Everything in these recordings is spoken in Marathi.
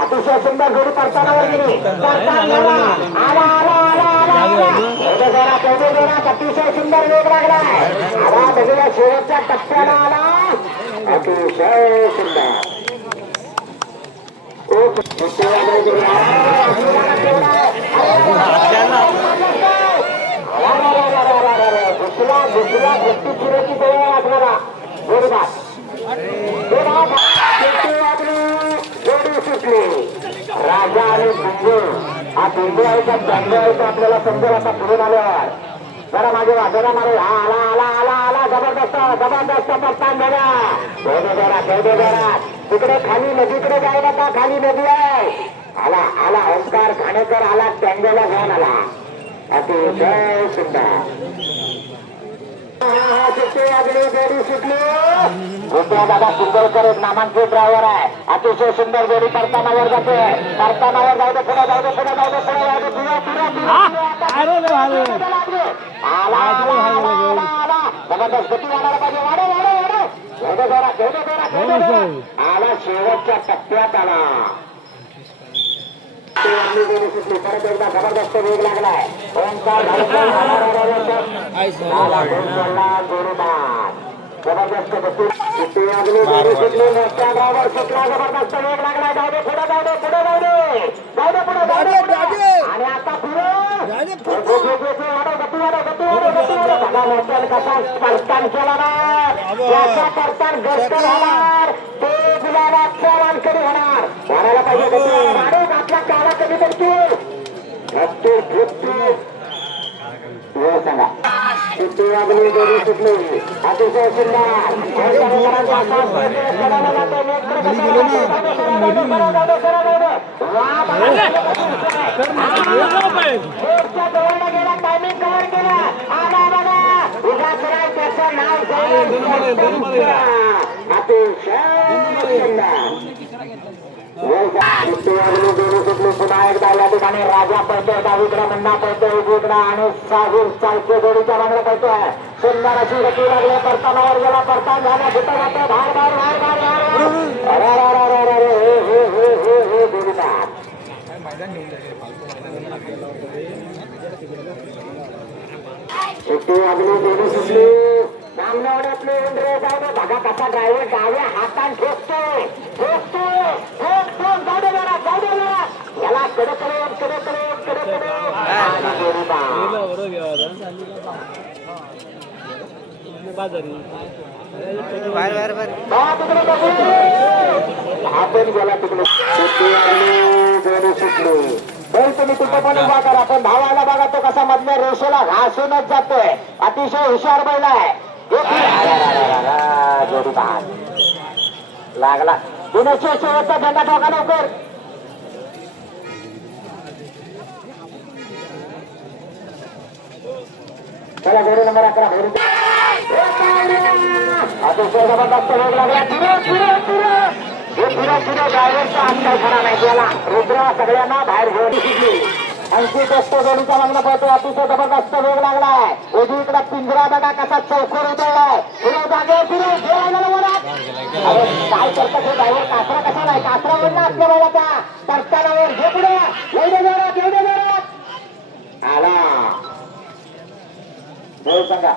अतिशय सुंदर जोडी करताना वगैरे अतिशय सुंदर वेग लागलाय. आला बघूया शेवटच्या टप्प्याला आला. अतिशय सुंदर दुसरा गोष्टी फिरायची तयार असणारा जोडी सुटली. राजा आणि बिंदू हा बिंदू आहे का चांदू आहे का आपल्याला समजेल आता फिरून आल्यावर. जरा मागे वाजवला मारे. हा आला आला आला आला जबरदस्त जबरदस्त पत्ता झाला. खेळदे जरा तिकडे खाली नदीकडे जायला का खाली नदी आहे. आला आला ओंकार खाणेकर आला टँगोला घेऊन आला. अतिशय सुंदर जोडी सुटली. गोप्या दादा सुंदरकर एक नामांकित ड्रायव्हर आहे. अतिशय सुंदर जोडी करताना वर जाते. करताना वर जाऊ दे पुढे जाऊ दे पुढे जाऊ दे पुढे जाऊ दे जबरदस्त गती वाढायला पाहिजे. आला शेवटच्या टप्प्यात आला. परत एकदा जबरदस्त वेग लागलाय. ओंकार जबरदस्त गती मोठ्या गावावर सुटला. जबरदस्त वेग लागलाय. जाऊ दे पुढे जाऊ दे पुढे जाऊ दे जाऊ दे पुढे जाऊ दे. आणि आता पुढे कसा करतान केला ना करतान गस्त होणार. ते गुलाबाच्या मानकरी होणार. म्हणायला पाहिजे आपल्या काला कधी करतो सांगा. जोडी सुटली. अतिशय सुंदर गेला. टायमिंग कव्हर केला. आला बघा उभा करा त्याचं नाव अतिशय पुन्हा एकदा या ठिकाणी राजा पळतोय. डावीकडे मुन्ना पळतोय. उजवीकडे आणि सागूर चालके जोडीच्या मागणं पळतोय. सुंदर अशी गती लागली. परताना वर गेला. परतान झाला कुठं जातो बाहेर बाहेर बाहेर जोडी सुटली. सामन्यावड्यातले उंदरे जाऊ दे बघा कसा ड्रायव्हर डाव्या हातान ठोकतोय ठोकतोय ठोक जाऊ दे जरा जाऊ दे जरा. याला कडे कडे कडे कडे कडे कडे आपण गेला तिकडे. जोडी सुटली. बैल तुम्ही कुठं पण उभा करा पण धावायला बघा तो कसा मधल्या रेषेला घासूनच जातोय. अतिशय हुशार बैल आहे. जोडी लागला. दिनेशच्या शेवटचा झेंडा ठोका लवकर. चला जोडी नंबर 11 अतिशय जबरदस्त वेग लागला. ड्रायव्हरचा हात काय खरा नाही गेला. रुद्र सगळ्यांना बाहेर घेऊन शिकली. 80 जोडीचा मागणं पळतो. अतिशय जबरदस्त वेग लागलाय. उजवीकडे पिंजरा बघा कसा चौकोर उतरलाय. पुढे जागे फिरू काय करतात हे ड्रायव्हर. कासरा कसा नाही कासरा ओढला आपल्या बैलाचा. करताना वर घे पुढे येऊ दे जोरात येऊ दे जोरात. आला बोल सांगा.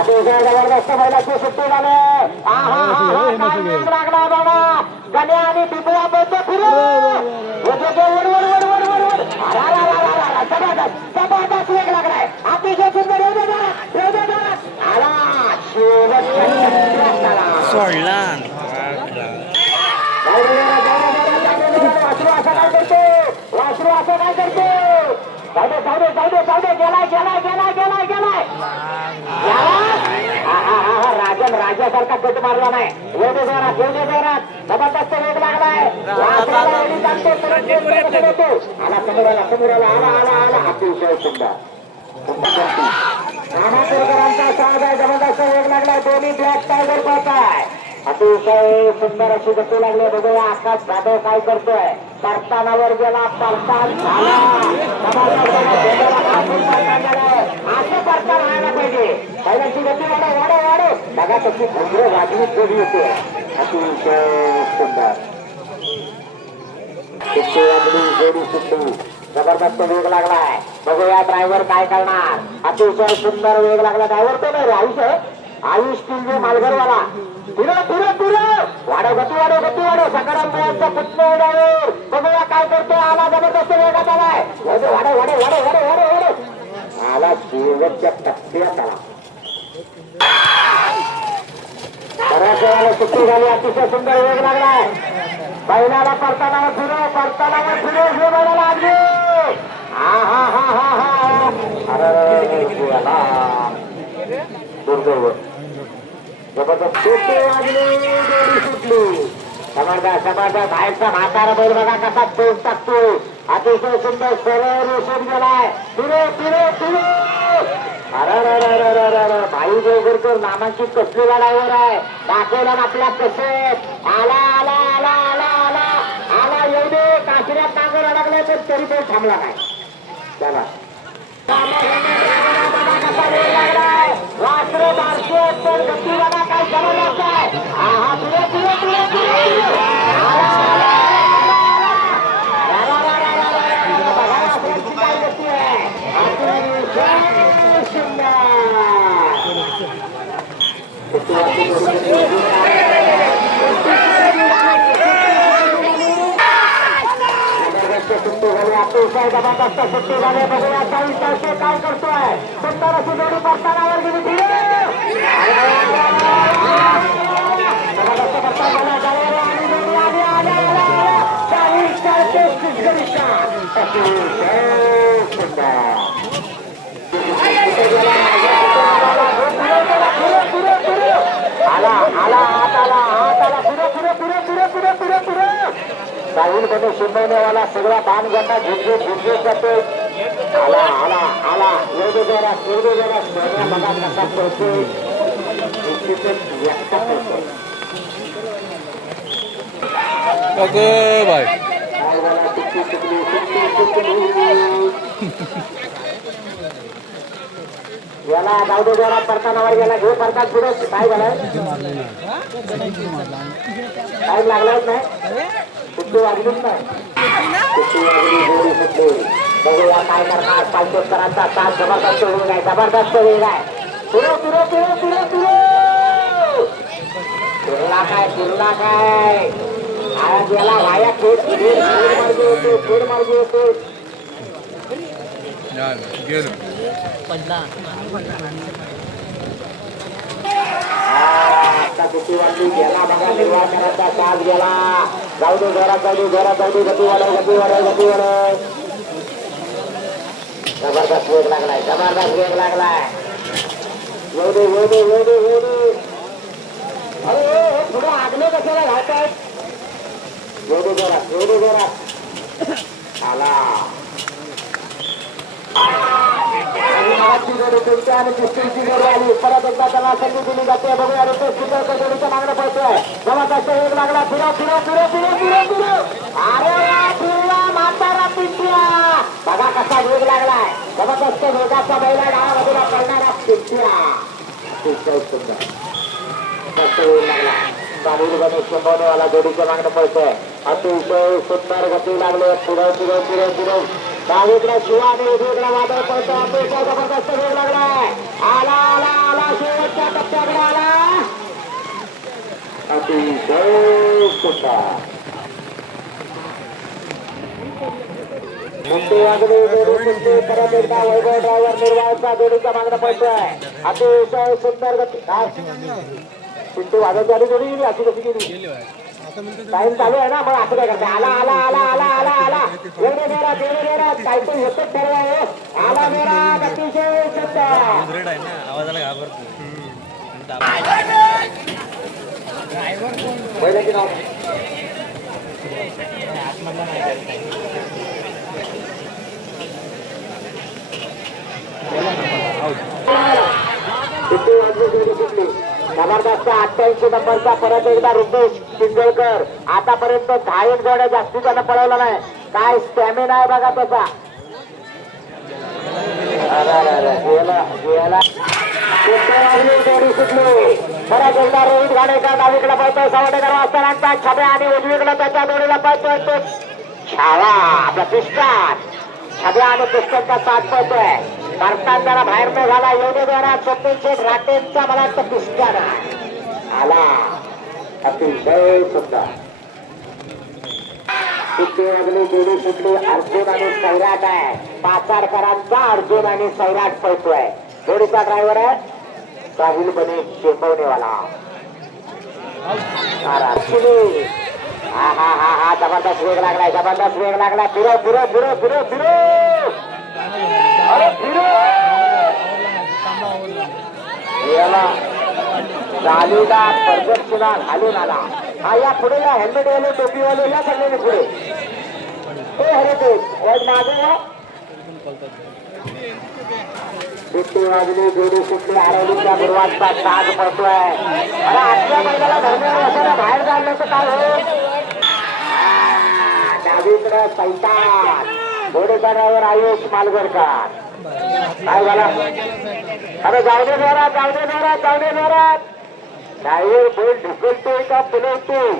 अतिशय जबरदस्त बैलाची सुट्टी झाले. लागला बाबा गण्या आणि बिबळा बोलतो फिरू जबरदस्त वेग लागलाय. अतिशय सुंदर आला सोडला. वासरू असं काय करतो. वासरू असं काय करतो. जाऊ दे जाऊ दे जाऊ दे जाऊ दे. गेलाय गेलाय गेलाय गेलाय गेलाय. राजन राजासारखा कट मारला नाही. एवढे जोरात एवढे जोरात जबरदस्त वेग लागलाय. आला समोर आला समोर आला आला आला आला. अतिशय सुंदर रामापूरकरांचा साज आहे. जबरदस्त वेग लागलाय. दोन्ही ब्लॅक टायगर पळताय. अतिशय सुंदर अशी गती लागली. बघूया आकाश जाधव काय करतोय. परताना वर गेला. परतान झाला. असं परतान व्हायला मालकांची गती वाढव वाढव वाढव बघा तशी भुंगरं वाजवी जोडी येते अतिशय सुंदर सुट्टी वाजली जोडी सुट्टी जबरदस्त वेग लागलाय बघूया ड्रायव्हर काय करणार अतिशय सुंदर वेग लागला ड्रायव्हर तो नाही रे आयुष किल्ले मालघरवाला पुढे पुढे पुढे वाढव गती वाढव सकारात्मक पुत्र ड्रायव्हर बघूया काय करतो आला जबरदस्त वेगात आलाय वाढव वाढव वाढव वाढव वाढव वाढव आला शेवटच्या टप्प्यात आला बऱ्याच वेळाला सुट्टी झाली अतिशय सुंदर वेग लागलाय बैलाला परताना फिरो हे बैला लागले हा हा हा हा हा अरे दुर्दैव जबरदस्त सुट्टी वाजली जोडी सुटली जबरदस्त बाहेरचा म्हातारा बैल बघा कसा टोक टाकतोय अतिशय सुंदर सरळ रेषेत गेलाय फिरो अरे भाई देवगरकर नामांकित कसलेला ड्रायव्हर आहे दाखवला आपल्या कसेत आला आला आला आला आला आला येऊ दे काशिऱ्यात नांगर अडकलाय तर तरी तो थांबला नाही चला रात्र बारशे पण गतीला काय जमवलं काय हा काय गती आहे सुट्टी झाली अतिशय जबरदस्त सुट्टी झाली बघूया काय करतोय सुंदर अशी जोडी परतानावर गेली राहुल मध्ये शिंदवण्यावाला सगळा बाण गटा झुकझुक जातो आला आला आला एवढे जरा सोन्या बघा कसा पडतोय व्यक्त करतोय याला जाऊ दे जरा परतानावर गेला घे परतात पुढे काय झालं काय लागलाच नाही सुट्टी वाजलीच नाही सुट्टी वाजली जोडी सुटली बघूया काय करणार पाचशेकरांचा साथ जबरदस्त वेग आहे फिरला काय आज याला वाया खेळ मार्गी होतो आता सुट्टी वाटली गेला बघा निर्वाचनाचा तास गेला जाऊ दे घरात गती वाढव जबरदस्त वेग लागलाय येऊ दे अरे पुढे आगले कशाला घालत आहेत येऊ दे घरात आला आणि कुस्तीची जोडी आली परत एकदा त्याला संधी दिली जाते बघूया जोडीचा मागणं पडतोय जबरदस्त वेग लागला फिरो अरे फिरला म्हातारा पिंट्या बघा कसा वेग लागलाय जबरदस्त वेगाचा बैला डावा बाजूला पडणारा पिंट्या वेग लागला चालू गणेश संभवनेवाला जोडीचं मागणं पडतोय अतिशय सुंदर गती लागले फिरो डावीकडे शिवाने वेगळा वादळ पडतो अतिशय जबरदस्त वेग लागलाय आला शेवटच्या टप्प्याकडे आला अतिशय सुंदर मोठे वाजले परत एकदा वैभव ड्रायव्हर निर्वाळचा जोडीचा मागणं पडतोय अतिशय सुंदर गती काय सुट्टी वाजवची आली जोडी गेली अशी कशी गेली टाइम चालू आहे ना मग असं काय करते आला एवढे मेरा काहीतरी होतच ठरवा आला मेरा अतिशय आवाजाला घाबरतो पहिले की नाव सुट्टी वाजली जोडी सुटली जबरदस्त 88 नंबरचा परत एकदा रुपेश पिंजळकर आतापर्यंत 10 जोड्या जास्ती त्यानं पळवला नाही काय स्टॅमिना आहे बघा त्याचा गेला सुटली. परत एकदा रोहित गाडेकर डावीकडे पळतोय, सावडेकर वाजतानांचा छब्या आणि उजवीकडे त्याच्या जोडीला पळतोय तो छावा आपला पिस्टन. छब्या आणि पिस्टनचा साथ पळतोय. भारतात जरा बाहेर न झाला एवढे द्वारा सचिन शेठ राटेंचा मला वाटतं पिस्टन आला. अतिशय सुंदर वाजली जोडी सुटली. अर्जुन आणि सैराट आहे. पाचाडकरांचा अर्जुन आणि सैराट पळतोय. जोडीचा ड्रायव्हर आहे साहिल बने चेंबवणेवाला. हा हा हा हा जबरदस्त वेग लागलाय, जबरदस्त वेग लागलाय. फिरो फिरो फिरो फिरो फिरो अरे फिरो चालीला प्रदक्षिणा घालून आला. हा या पुढे या हेल्मेटवाले टोपीवाले या सगळ्यांनी पुढे. हरे ते मागे सुट्टी वाजली, जोडी सुटली. आरवलीच्या गुरुवारचा साज पडतोय. अरे आजच्या महिन्याला धर्मेवर असं बाहेर जायला तर काय होईल. डावीकडे सैतान. जोडीचा ड्रायव्हर आयुष मालगरकर. काय झाला. अरे जाऊ दे जोरात, जाऊ दे जोरात, जाऊ दे जोरात. ड्रायव्हर बोल ढुकलतोय का फुलवतोय.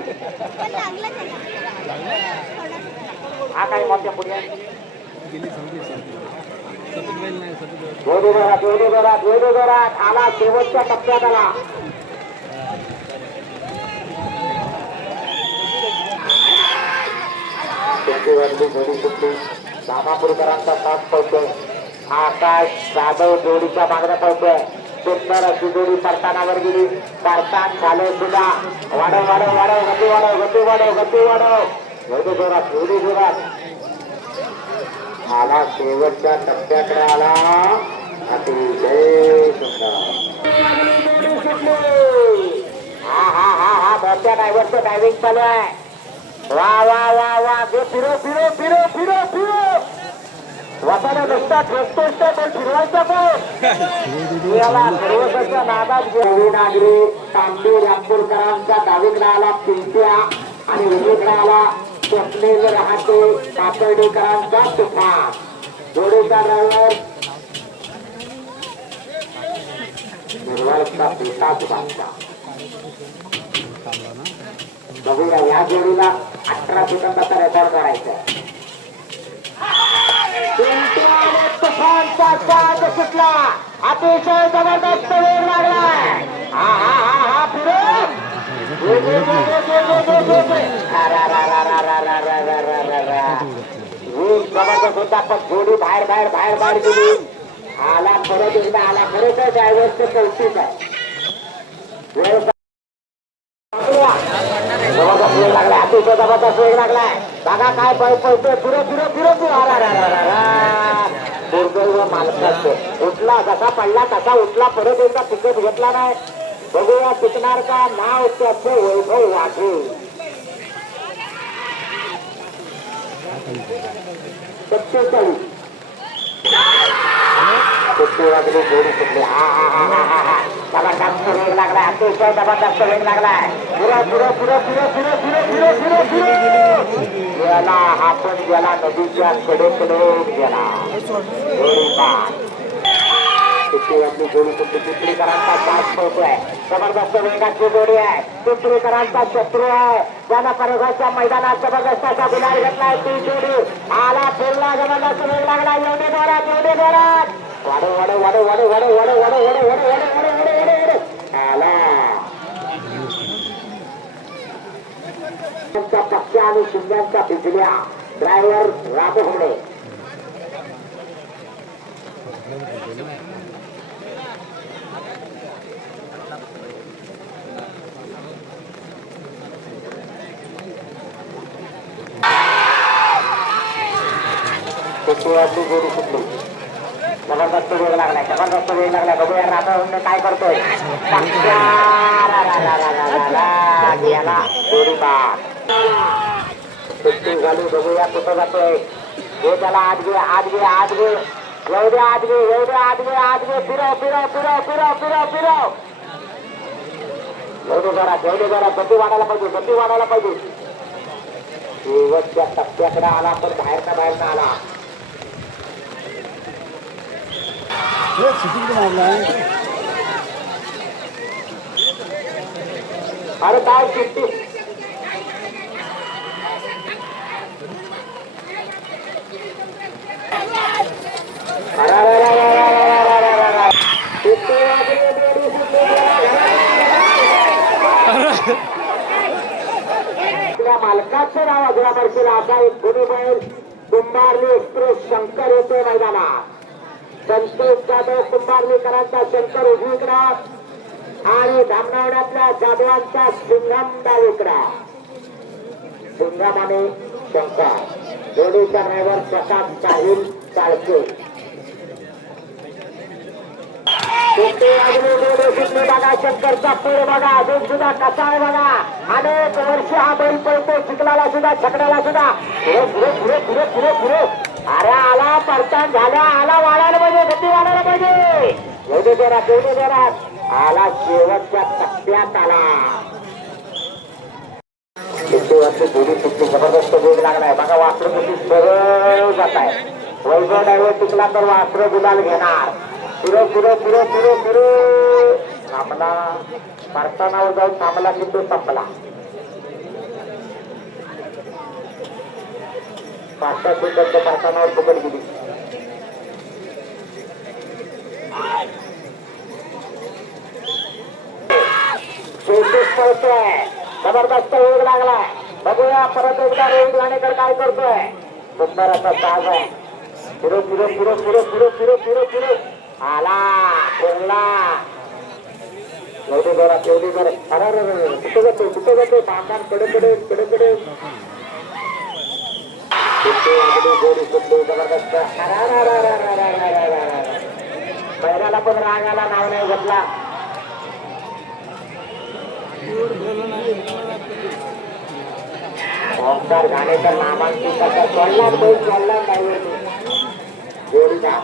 हा काय मोठ्या पुढे जोडी जोरात, जोडी जोरात, जोडी जोरात आला. शेवटच्या टप्प्यात आला. जोडी सुटली. दामापूरकरांचा साथ पळतोय. आकाश जाधव जोडीच्या मागण्या पळतोय. सुंदर अशी जोडी परतानावर गेली. परतान झाले सुद्धा. वाढव वाढव वाढव, गती वाढव, गती वाढव, गती वाढव. जोडी जोरात, जोडी जोरात आला. शेवटच्या टप्प्याकडे आला. अतिशय सुंदर. हा हा हा हा मोठ्या ड्रायव्हरचं ड्रायव्हिंग चालू आहे. वा वा वा वा. फिरो फिरो फिरो फिरो फिरो वसाला नुसता ठोकतोच तो फिरवायचा पण याला सर्वसाच्या नादात नागरी तांबे रामपूरकरांचा डावीकडे आला पिंट्या आणि उजवीकडे आला स्वप्नेल राहते कातर्डेकरांचा तुफान. जोडीचा ड्रायव्हर निर्वाळचा पिताच बांधता. बघूया या जोडीला 18 सेकंदाचा रेकॉर्ड करायचा. तुफानचा साथ सुटला. अतिशय जबरदस्त वेग लागलाय. हा हा हा हा फिरो जबरदस्त होता पण जोडी बाहेर बाहेर बाहेर बाहेर गेली. आला परत एकदा आला. खरोखर ड्रायव्हरचं कौतुक आहे. जबरदस्त वेग लागलाय. अतिशय जबरदस्त वेग लागलाय. बघा काय पळतोय. फिरो फिरो फिरो फिरो. दुर्दैव मालकाचं उठला जसा पडला तसा उठला. परत एकदा तिकीट घेतला नाही. बघूया टिकणार का. नाव त्याचे वैभव वाढे. 47 सुट्टी वाजली. जोडी सुटली. हा हा हा हा हा हा जबरदस्त वेग लागलाय. अतिशय जबरदस्त वेग लागलाय. फिरो फिरो फिरो फिरो फिरो फिरो फिरो फिरो फिरो गेला. आपण गेला नदीच्या कडेकडे गेला. जोडी पास. सुट्टी वाजली. जोडी सुटली. चित्रीकरांचा साथ पळतोय. जबरदस्त वेगाची जोडी आहे. चित्रीकरांचा शत्रू आहे. ज्यानं परगाच्या मैदानात जबरदस्त असा गुलाल घेतलाय ती जोडी. आला फिरला. जबरदस्त वेग लागला. एवढे जोरात, एवढे जोरात. वाडो वाडो वाडो वाडो वाडो वाडो वाडो वाडो वाडो वाडो वाडो वाडो आला. पक्ष आणि शिंद्यांचा बिजल्या. ड्रायव्हर रामहोणे. जोडी सुटली. जबरदस्त वेग लागलाय. जबरदस्त वेग लागलाय. बघूया रामहोणे काय करतोय. गेला. जोडी पास. सुट्टी झाली. बघूया कुठं जातोय. हे त्याला आत घे, आत घे, आत घे. एवढे आत घे, एवढे आत घे, आत घे. फिरव फिरव फिरव फिरव फिरव फिरव. एवढे जरा गती वाढायला पाहिजे, गती वाढायला पाहिजे. शेवटच्या टप्प्याकडे आला पण बाहेरचा बाहेरचा आला. अरे काय सुट्टी मालकाचं नाव अजून पडतील असा एक गुन्हे बैल कुंभारली एक्सप्रेस शंकर येतोय मैदानात संतोष जाधव कुंभारलीकरांचा शंकर उजवीकडा आणि धामणावड्यातल्या जाधवांचा सिंघम डावीकडा सिंघम आणि शंकर जोडीचा ड्रायव्हर प्रकाश साहिल चाळके बघा शंकरचा पूर बघा अजून सुद्धा कसा आहे बघा अनेक वर्ष हा बैल पळतो चिखलाला सुद्धा छकड्याला सुद्धा पुरे अरे आला परतान झाला आला वाढायला पाहिजे गती वाढायला पाहिजे एवढे जोरात आला शेवटच्या टप्प्यात आला जोडी सुट्टी जबरदस्त वेग लागलाय बघा वासरू किती सरळ जात आहे वैभव ड्रायव्हर टिकला तर वासरू गुलाल घेणार पुरो थांबला परतानावर जाऊन थांबला की तो संपला 5-6 सेकंद परतानावर पकड गेली जबरदस्त वेग लागलाय बघूया परत एकदा रोहित घाणेकर काय करतोय सुंदर असा साज आहे फिरो आला फिरला एवढी जोरात अरे कुठे जातो पांगान कडे जोडी सुटली जबरदस्त बैलाला पण रागाला नाव नाही घेतला ओंकार घाणेकर नामांकित सोडला बैल सोडला जोडीचा